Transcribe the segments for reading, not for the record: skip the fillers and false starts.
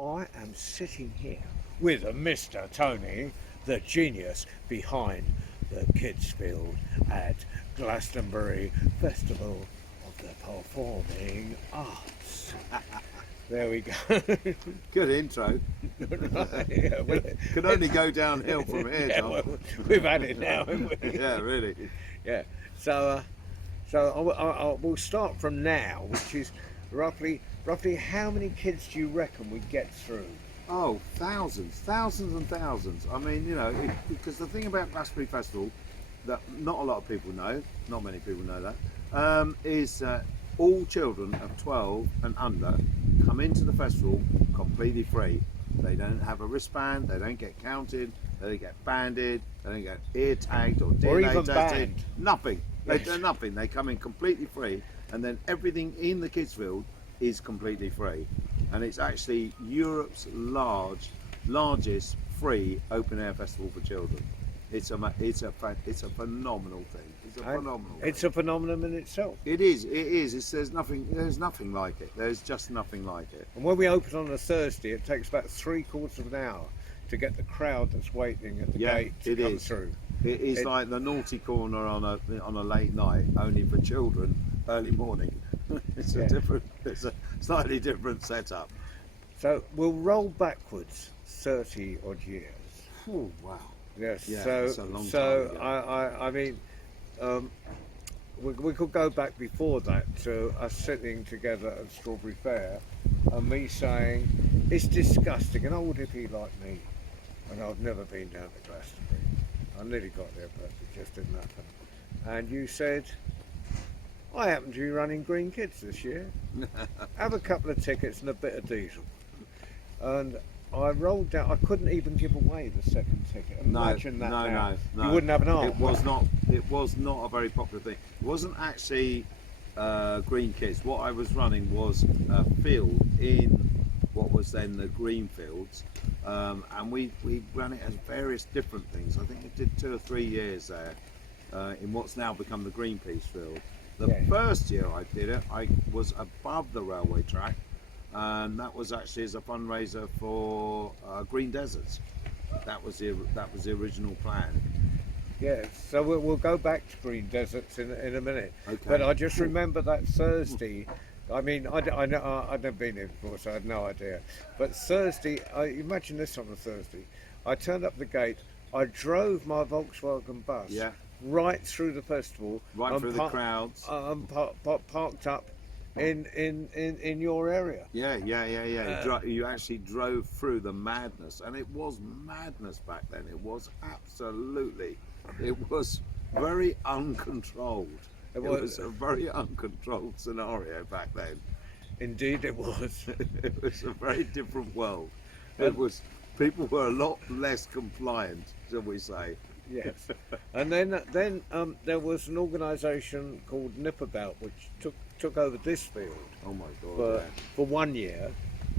I am sitting here with a Mr. Tony, the genius behind the Kidzfield at Glastonbury Festival of the Performing Arts. There we go. Good intro. Yeah, well, Could only go downhill from here, yeah, Tom. well, we've had it now, haven't we? Yeah, really. Yeah. So we'll start from now, which is roughly how many kids do you reckon we get through? Oh, thousands and thousands. I mean, you know, because the thing about Glastonbury Festival that not a lot of people know, not many people know that, is all children of 12 and under come into the festival completely free. They don't have a wristband, they don't get counted, they don't get banded, they don't get ear tagged or DNA even tested. banned. Nothing. They Yes. do nothing. They come in completely free, and then everything in the Kidzfield is completely free. And it's actually Europe's largest free open air festival for children. It's a phenomenal thing. It's a phenomenal. It's a phenomenon in itself. It is. There's nothing like it. There's just nothing like it. And when we open on a Thursday, it takes about 3/4 of an hour to get the crowd that's waiting at the gate to come through. It is like the naughty corner on a late night, only for children, early morning. It's it's a slightly different setup. So we'll roll backwards 30 odd years. Oh wow! Yes. Yeah, so it's a long time so ago. I mean, we could go back before that to us sitting together at Strawberry Fair, and me saying it's disgusting. An old hippie like me, and I've never been down to Glastonbury. I nearly got there, but it just didn't happen. And you said, I happen to be running Green Kids this year. Have a couple of tickets and a bit of diesel. And I rolled down. I couldn't even give away the second ticket. Imagine that now. No. You wouldn't have an arm. It was not a very popular thing. It wasn't actually Green Kids. What I was running was a field in what was then the green fields, and we ran it as various different things. I think it did 2 or 3 years there in what's now become the Greenpeace field. The first year I did it, I was above the railway track, and that was actually as a fundraiser for Green Deserts. That was the original plan. Yeah, so we'll go back to Green Deserts in a minute. Okay. But I just remember that Thursday. I mean, I'd never been there before, so I had no idea. But Thursday, imagine this on a Thursday. I turned up the gate. I drove my Volkswagen bus right through the festival, Right through the crowds. Parked up in your area. Yeah. You actually drove through the madness, and it was madness back then. It was absolutely. It was very uncontrolled. It was a very uncontrolled scenario back then. Indeed, it was. It was a very different world. People were a lot less compliant, shall we say? Yes. And then there was an organisation called Nipperbelt which took over this field. Oh my God! For 1 year,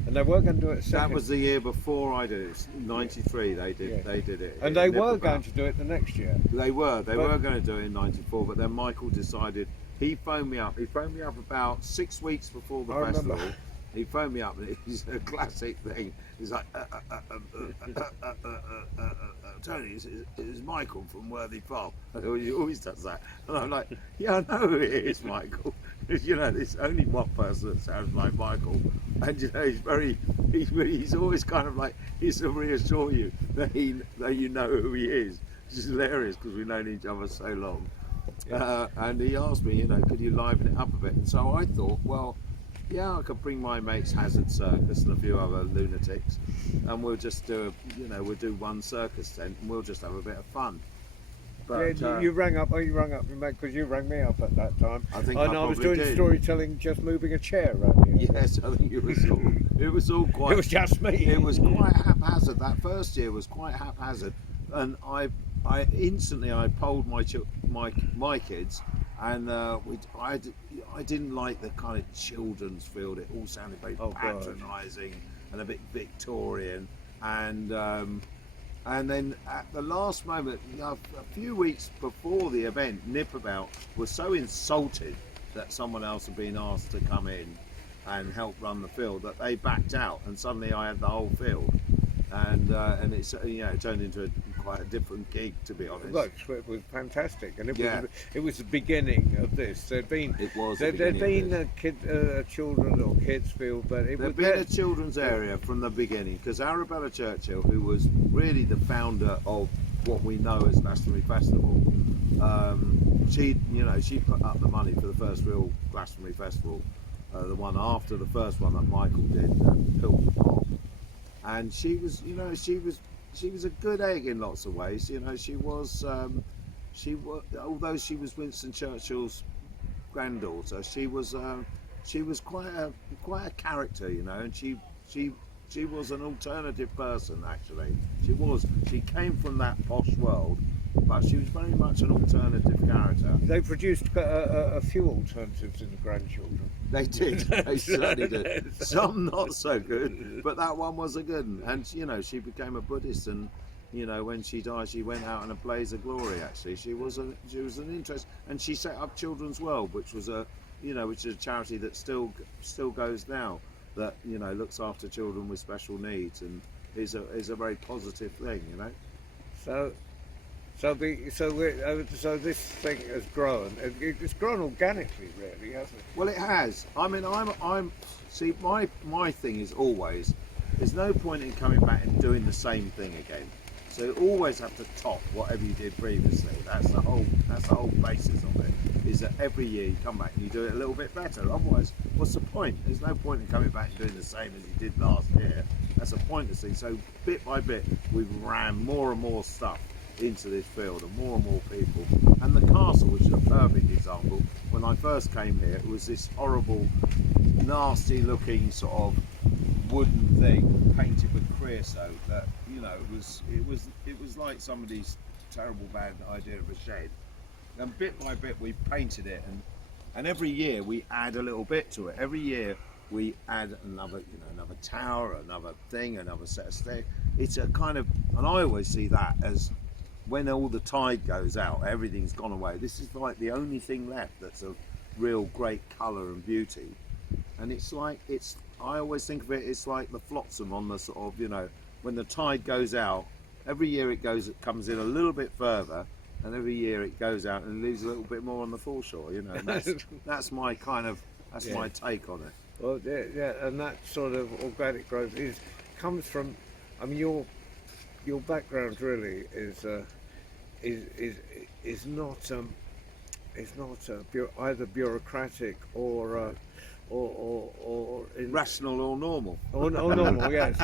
and they were going to do it second. That was the year before I did it. '93. They did it. And they were going to do it the next year. They were going to do it in '94, but then Michael decided. He phoned me up. He phoned me up about 6 weeks before the festival. Remember. He phoned me up, and it's a classic thing. He's like, Tony, it's Michael from Worthy Farm. He always does that. And I'm like, yeah, I know who it is, Michael. You know, there's only one person that sounds like Michael. And, you know, he's always kind of like, he's to reassure you that you know who he is. Which is hilarious because we've known each other so long. Yeah. And he asked me, you know, could you liven it up a bit? And so I thought, well, yeah, I could bring my mates Hazard Circus and a few other lunatics, and we'll just do we'll do one circus tent, and we'll just have a bit of fun. But you rang up, because you rang me up at that time. I think and I was doing storytelling, just moving a chair around here. Yes, I think it was all quite. It was just me. It was quite haphazard. That first year was quite haphazard, and I instantly polled my kids, and I didn't like the kind of children's field. It all sounded very patronising and a bit Victorian, and then at the last moment, a few weeks before the event, Nipperbelt was so insulted that someone else had been asked to come in, and helped run the field, that they backed out, and suddenly I had the whole field, and it's, it turned into quite a different gig, to be honest. Well, it was fantastic, and Yeah. it was the beginning of this. There'd been It was. there'd been children or Kidsfield, but it There'd was been a children's area from the beginning, because Arabella Churchill, who was really the founder of what we know as Glastonbury Festival, she put up the money for the first real Glastonbury Festival, the one after the first one that Michael did at Pilton Park. And she was a good egg in lots of ways. She was although she was Winston Churchill's granddaughter, she was quite a character, and she was an alternative person, actually. She came from that posh world, but she was very much an alternative character. They produced a few alternatives in the grandchildren. They did. They certainly did. Some not so good, but that one was a good one. And she became a Buddhist, and when she died, she went out in a blaze of glory. Actually, she was an interest, and she set up Children's World, which was a charity that still goes now. That looks after children with special needs, and is a very positive thing. So this thing has grown. It's grown organically, really, hasn't it? Well, it has. I mean, see, my thing is always, there's no point in coming back and doing the same thing again. So you always have to top whatever you did previously. That's the whole basis of it. Is that every year you come back and you do it a little bit better. Otherwise, what's the point? There's no point in coming back and doing the same as you did last year. That's a pointless thing. So bit by bit, we've rammed more and more stuff into this field, and more people. And the castle, which is a perfect example, when I first came here, it was this horrible, nasty looking sort of wooden thing painted with creosote that it was like somebody's terrible bad idea of a shed. And bit by bit we painted it, and every year we add a little bit to it. Every year we add another tower, another thing, another set of stairs. It's a kind of, and I always see that as, when all the tide goes out, everything's gone away. This is like the only thing left that's of real great colour and beauty. And I always think of it's like the flotsam on the sort of, when the tide goes out, every year it comes in a little bit further, and every year it goes out and leaves a little bit more on the foreshore, And that's my my take on it. Well, yeah, and that sort of organic growth comes from, I mean, your background really is not either bureaucratic or Rational or normal. Or normal, yes.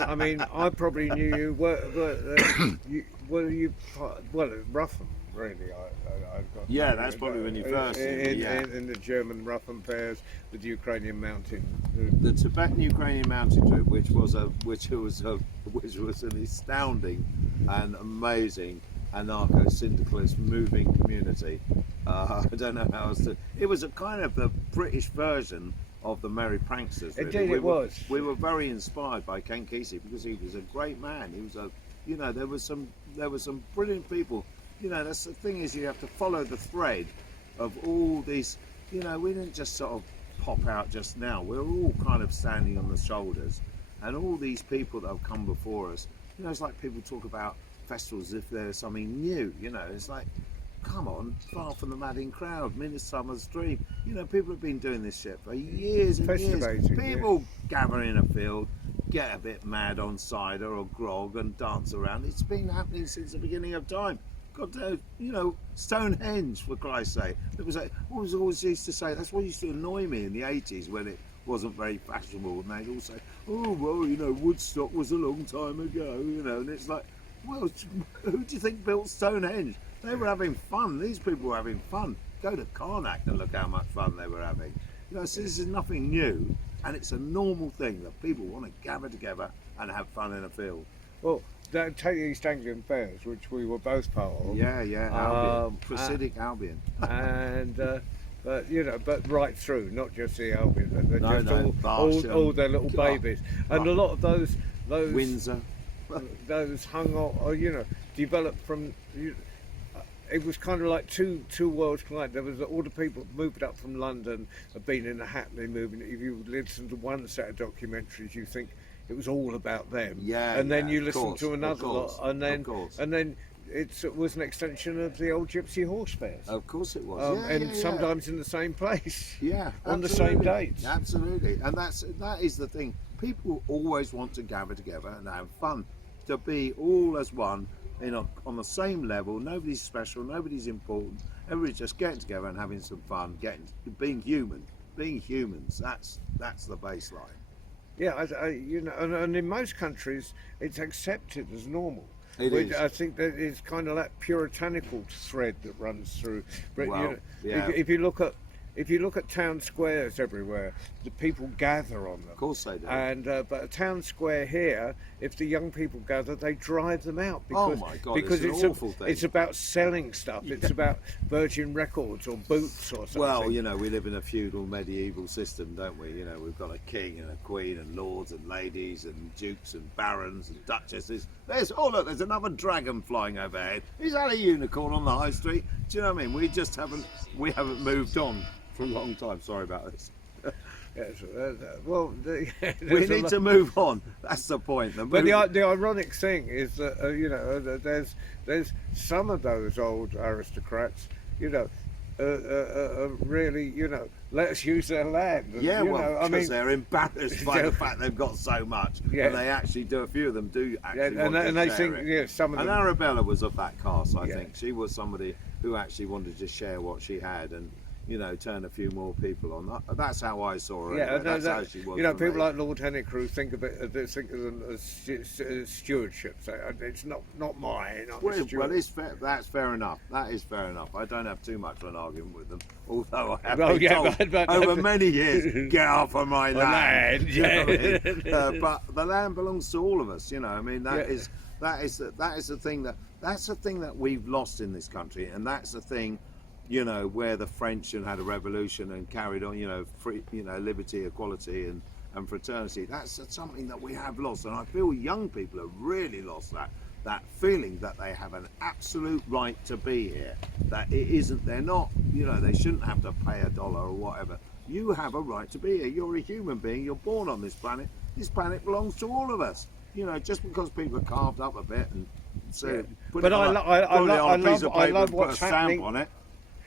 I mean, I probably knew you well, Ruffin, really. I got. Yeah, that's probably when you first in the German Ruffin fairs with the Ukrainian mountain. The Tibetan-Ukrainian mountain trip, which was an astounding and amazing anarcho-syndicalist moving community. I don't know how else to. It was a kind of the British version of the Merry Pranksters. Really. Indeed, it was. We were very inspired by Ken Kesey because he was a great man. He was there was some brilliant people. That's the thing, is you have to follow the thread of all these. We didn't just sort of pop out just now. We're all kind of standing on the shoulders, and all these people that have come before us. It's like people talk about festivals as if they're something new. It's like, come on, Far From the Madding Crowd, Midsummer's Dream. People have been doing this shit for years and years. People gather in a field, get a bit mad on cider or grog and dance around. It's been happening since the beginning of time. God, Stonehenge, for Christ's sake. It was like, what was always used to say, that's what used to annoy me in the 80s when it wasn't very fashionable, and they'd all say, oh, well, Woodstock was a long time ago, and it's like, well, who do you think built Stonehenge? They were having fun. These people were having fun. Go to Karnak and look how much fun they were having. So this is nothing new, and it's a normal thing that people want to gather together and have fun in a field. Well, take the East Anglian Fairs, which we were both part of. Yeah, Albion, Presidic Albion. And but right through, not just the Albion, but all their little babies, and a lot of those Windsor, those hung on, developed from. it was kind of like two worlds colliding. There was all the people moved up from London, had been in the Hackney movement. If you listen to one set of documentaries, you think it was all about them. Yeah, and then yeah, you of listen course, to of another course, lot, and then of course. it was an extension of the old Gypsy horse fairs. Of course it was. And sometimes in the same place. Yeah, on the same absolutely. dates. Absolutely, and that is the thing. People always want to gather together and have fun, to be all as one, on the same level. Nobody's special, nobody's important. Everybody's just getting together and having some fun, being human, being humans. That's the baseline. Yeah, and in most countries, it's accepted as normal. It is. I think that it's kind of that puritanical thread that runs through. But Well, yeah. if you look at town squares everywhere, the people gather on them. Of course they do. And but a town square here, if the young people gather, they drive them out because Oh my God, because it's an awful thing. it's about selling stuff. It's about Virgin Records or Boots or something. Well, we live in a feudal medieval system, don't we? We've got a king and a queen and lords and ladies and dukes and barons and duchesses. Look, there's another dragon flying overhead. Is that a unicorn on the high street? Do you know what I mean? We haven't moved on for a long time. Sorry about this. Yes, We need to move on. That's the point. But the ironic thing is that there's some of those old aristocrats, really, let's use their land. Yeah, I mean, they're embarrassed by the fact they've got so much, Yeah. and they actually do. A few of them do actually and want to they share think, it. some of And them. Arabella was of that cast. I Yeah. think she was somebody who actually wanted to share what she had and turn a few more people on. That's how I saw her. Yeah, anyway. no, That's how she was. for people me. like Lord Henniker think of them as stewardship. So it's not mine. I'm a Well, steward. it's fair. That's fair enough. That is fair enough. I don't have too much of an argument with them, although I have Well, been yeah, told but- over many years, get off of my land. land, You know what I yeah. mean? But the land belongs to all of us. I mean, that Yeah. is the thing that we've lost in this country, and that's the thing. Where the French had a revolution and carried on, free, liberty, equality, and fraternity. That's something that we have lost, and I feel young people have really lost that feeling that they have an absolute right to be here. That they're not, they shouldn't have to pay $1 or whatever. You have a right to be here. You're a human being. You're born on this planet. This planet belongs to all of us. Just because people are carved up a bit and Yeah. put But it on a piece of I paper love and put what's a stamp happening. on it.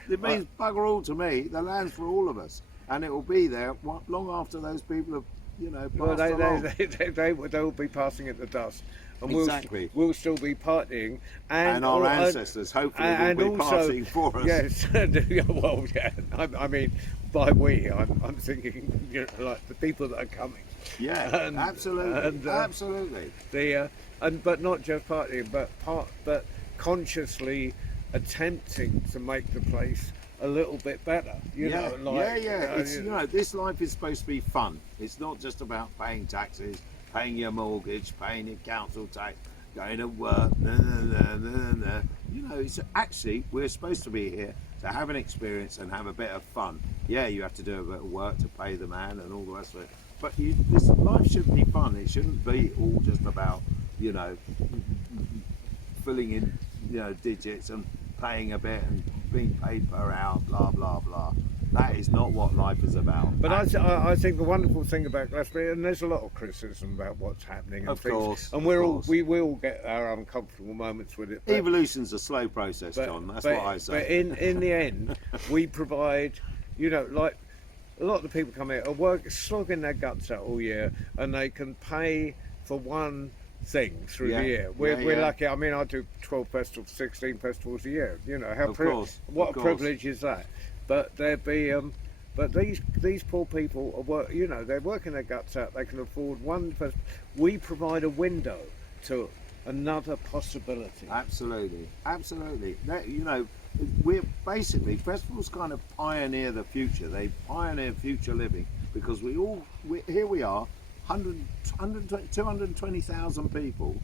It means bugger all to me. The land's for all of us, and it will be there long after those people have, Well, passed along. they will be passing it to dust, and Exactly. we'll still be partying, And our ancestors hopefully will be passing for us. Yes, well, yeah. I mean, by we, I'm thinking, like the people that are coming. Yeah, And- absolutely, and, absolutely. But not just partying, but consciously attempting to make the place a little bit better. Yeah. It's, you this life is supposed to be fun. It's not just about paying taxes, paying your mortgage, paying your council tax, going to work. It's actually, we're supposed to be here to have an experience and have a bit of fun. Yeah, you have to do a bit of work to pay the man and all the rest of it. But this life should be fun. It shouldn't be all just about, filling in, digits and paying a bit and being paid per hour, blah blah blah. That is not what life is about. But I think the wonderful thing about Glastonbury, and there's a lot of criticism about what's happening, and Of things, course, and of we will get our uncomfortable moments with it. But, Evolution's a slow process, John. That's what I say. But in the end, we provide, like a lot of the people come here are slogging their guts out all year, and they can pay for one thing through Yeah. the year. Yeah, We're yeah. lucky. I mean, I do 12 festivals, 16 festivals a year. How Of course, what of a course. privilege is that? But but these poor people are they're working their guts out. They can afford one festival. We provide a window to another possibility. Absolutely. We're basically, festivals kind of pioneer the future. They pioneer future living because here we are, 220,000 people.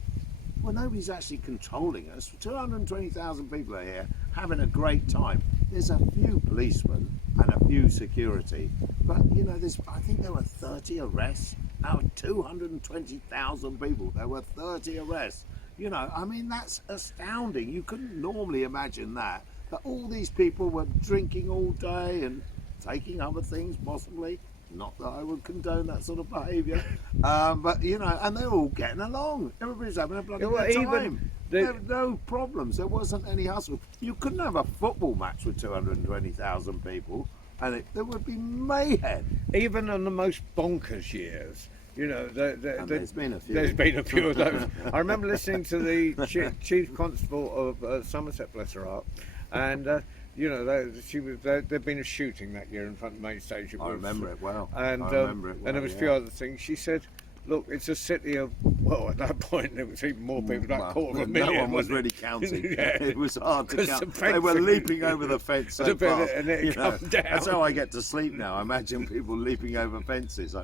Well, nobody's actually controlling us. 220,000 people are here having a great time. There's a few policemen and a few security, but I think there were 30 arrests out of 220,000 people. There were 30 arrests. You know, I mean, that's astounding. You couldn't normally imagine that all these people were drinking all day and taking other things, possibly. Not that I would condone that sort of behaviour, but you know, and they're all getting along. Everybody's having a bloody good time. There were no problems. There wasn't any hustle. You couldn't have a football match with 220,000 people, and there would be mayhem. Even on the most bonkers years, you know, there's been a few. There's been a few of those. I remember listening to the Chief Constable of Somerset, bless her heart, and you know, there'd been a shooting that year in front of the main stage. I remember it well. And and there was a few other things. She said, "Look, it's a city of." Well, at that point, there was even more people. That quarter of a million. No one was really counting. Yeah. It was hard to count. They were leaping over the fence so fast. And it come down. That's how I get to sleep now. I imagine people leaping over fences.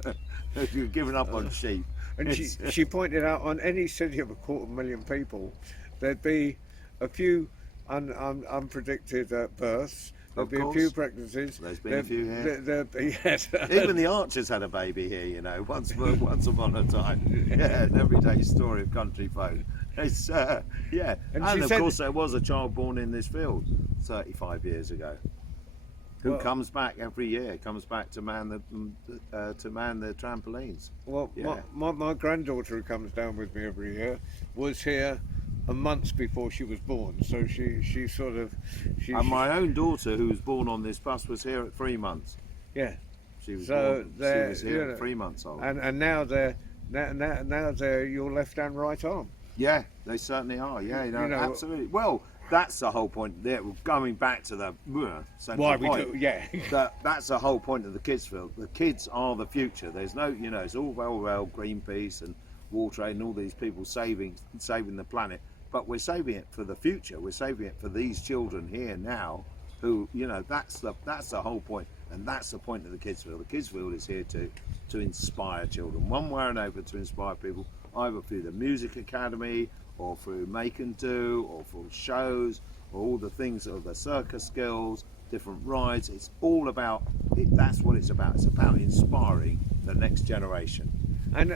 If you're giving up on sheep. And she pointed out, on any city of a quarter of a million people, there'd be a few unpredicted births. There'd be a few pregnancies. There's been a few here. Yes. Even the Archers had a baby here, you know, once upon a time. Yeah, an everyday story of country folk. It's yeah, and of course there was a child born in this field 35 years ago, who comes back every year. Comes back to man the trampolines. Well, yeah. my granddaughter, who comes down with me every year, was here a month before she was born, so she sort of. And my own daughter, who was born on this bus, was here at 3 months. Yeah. She was born. She was here at 3 months old. And now they're your left and right arm. Yeah, they certainly are. Yeah, you know, absolutely. Well, that's the whole point. There, going back to the why we do, yeah. That's the whole point of the Kidzfield. The kids are the future. There's no, you know, it's all well, Greenpeace and Water Aid and all these people saving the planet. But we're saving it for the future. We're saving it for these children here now, who, you know, that's the whole point, and that's the point of the Kidzfield. The Kidzfield is here to inspire children, one way or another, to inspire people, either through the music academy, or through make and do, or through shows, or all the things of the circus skills, different rides. It's all about it. That's what it's about. It's about inspiring the next generation. And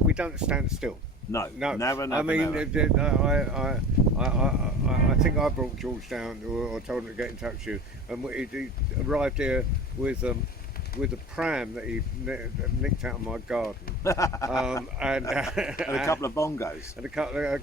we don't stand still. No, never. I mean, never. I think I brought George down, or told him to get in touch with you, and he arrived here with a pram that he nicked out of my garden, and a couple of bongos, and a couple of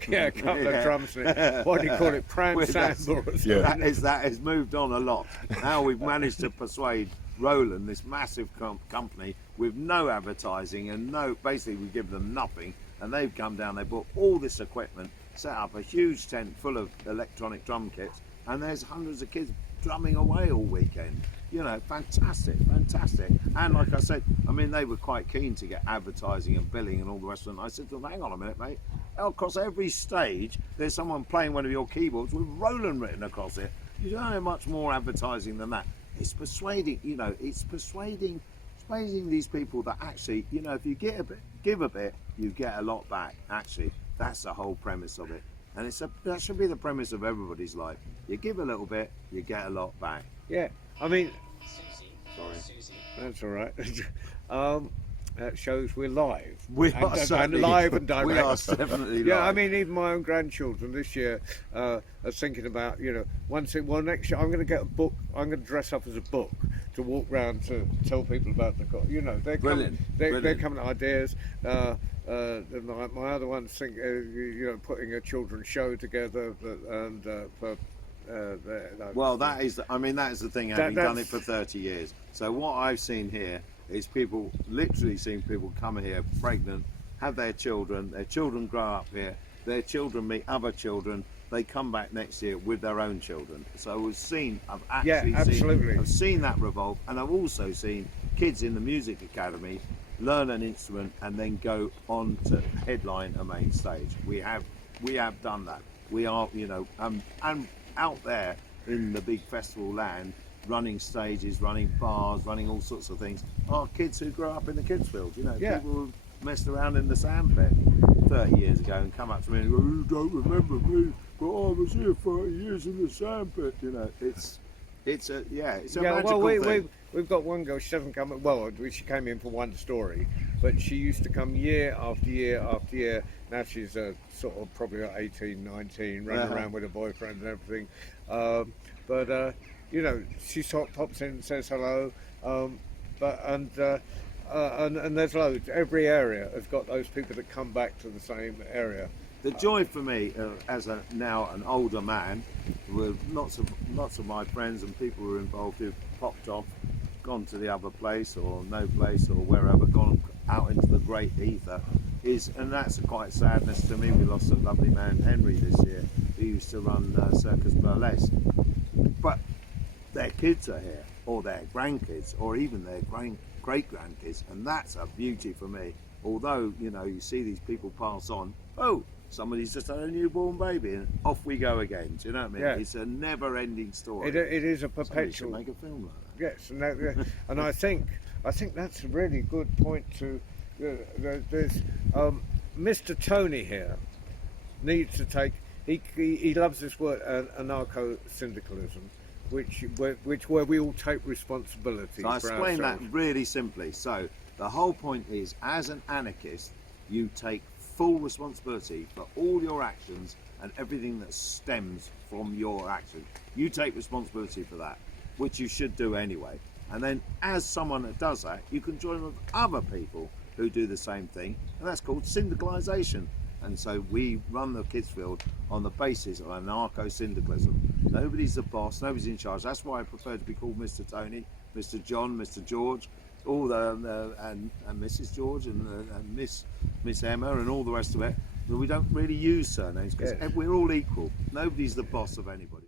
drums. What do you call it? Pram sample. Yeah. That has moved on a lot. Now we've managed to persuade Roland, this massive company, with no advertising and basically we give them nothing. And they've come down, they bought all this equipment, set up a huge tent full of electronic drum kits, and there's hundreds of kids drumming away all weekend. You know, fantastic. And like I said, I mean, they were quite keen to get advertising and billing and all the rest of it. I said to them, hang on a minute, mate. Across every stage, there's someone playing one of your keyboards with Roland written across it. You don't have much more advertising than that. It's persuading, you know, persuading these people that actually, you know, if you give a bit, you get a lot back. Actually, that's the whole premise of it, and that should be the premise of everybody's life. You give a little bit, you get a lot back. Yeah, I mean, Susie. That's all right. That shows we're live. We are certainly live and direct. We are definitely live. Yeah, I mean, even my own grandchildren this year are thinking about, you know, next year I'm going to get a book. I'm going to dress up as a book to walk around to tell people about the, you know, they're coming to ideas. My other ones think, you know, putting a children's show together, and well, that is the thing. Having done it for 30 years, so what I've seen here is literally seeing people come here pregnant, have their children grow up here, their children meet other children, they come back next year with their own children. So I've seen that revolve, and I've also seen kids in the music academy learn an instrument and then go on to headline a main stage. We have done that. We are, you know, and out there in the big festival land, running stages, running bars, running all sorts of things, are kids who grow up in the Kidzfield. You know, people who messed around in the sandpit 30 years ago and come up to me and go, "You don't remember me, but I was here 30 years in the sandpit." You know, it's a magical thing. We've got one girl. She doesn't come. Well, she came in for one story, but she used to come year after year after year. Now she's sort of probably like 18, 19, running around with a boyfriend and everything. But you know, she sort of pops in and says hello. And there's loads. Every area has got those people that come back to the same area. The joy for me, as now an older man, with lots of my friends and people who are involved who've popped off, gone to the other place or no place or wherever, gone out into the great ether, and that's quite sadness to me. We lost a lovely man, Henry, this year, who used to run Circus Burlesque. But their kids are here, or their grandkids, or even their great-grandkids, and that's a beauty for me. Although, you know, you see these people pass on, oh, somebody's just had a newborn baby, and off we go again. Do you know what I mean? Yeah. It's a never-ending story. It is a Somebody should perpetual. make a film like that. Yes, and I think that's a really good point to. There's Mr. Tony here needs to take. He loves this word, anarcho-syndicalism, where we all take responsibility. So I for explain that ourselves. really simply. So the whole point is, as an anarchist, you take full responsibility for all your actions and everything that stems from your action. You take responsibility for that, which you should do anyway. And then as someone that does that, you can join with other people who do the same thing, and that's called syndicalisation. And so we run the Kidzfield on the basis of anarcho-syndicalism. Nobody's the boss, nobody's in charge. That's why I prefer to be called Mr. Tony, Mr. John, Mr. George, all and Mrs. George and Miss Emma and all the rest of it. But we don't really use surnames because we're all equal. Nobody's the boss of anybody.